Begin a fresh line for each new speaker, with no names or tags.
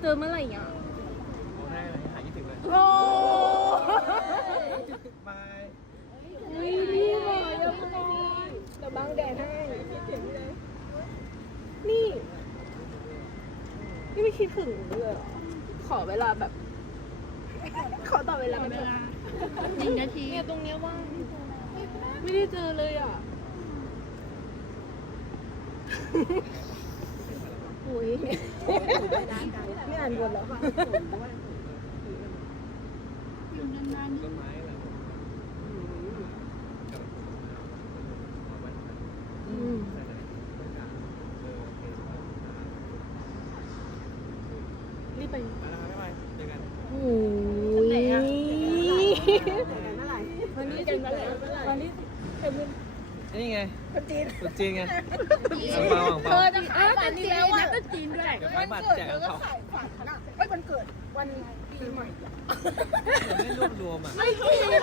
เจอเมื่อไหร่อะ
มองหน้าอะไรหายคิดถึงเลย
โอ้
บาย
ยนี่บอกยังไงเดี๋ยวบังแดดให้นี่ นี่ไม่คิดถึงเลยเหรอขอเวลาแบบ ขอต่อเวลาแบบ
หนึ่งนาที
เนี่ยตรงเนี้ยว่าง ไม่ได้เจอเลยอะ อุ้ยไม่อ่านบทแล้วค่ะ
อยู่นาน
ต้นไม้อะไรผมกับเอาไว้
อืม
ใส่ไหนไม่กล้าเออโอเคครับ
รีบไป
มาแล้วครับบ๊ายบายเจอกัน
โอ้ยวันนี้กันมาแล้ววันนี้เป็น
นี่ไงคนจีนคนจีนไง
ๆ
สังเปาสัง
เธ
เปา
อจะขายฝันนี้แล้ว
นจีนด้วย
เดี๋ยวไปบัตรแขาากขนา
ดวันเกิดวันปีใหม่
ไม่รวบรวมอะ
ไม่จริง